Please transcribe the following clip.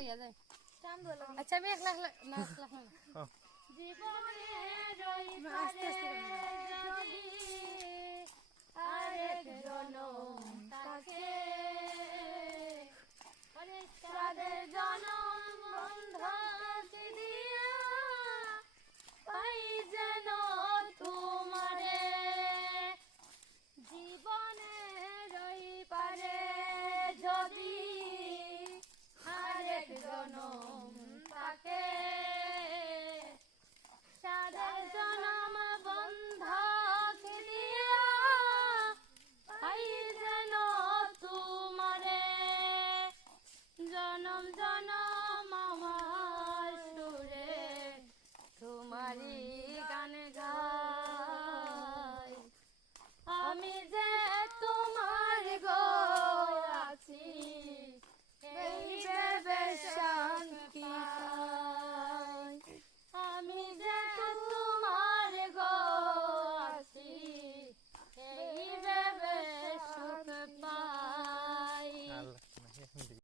লইয়া যায় আচ্ছা আমি 1 লাখ না 1 লাখ না জীবনে আস্তে আস্তে যদি আরেক জনম থাকে তাদের জনম বন্ধকে দিয়া পাই যেন তোমারে জীবনে রই পারে যদি আরেক জনম থাকে তাদের জনম বন্ধকে দিয়া পাই যেন তোমারে জনম জনম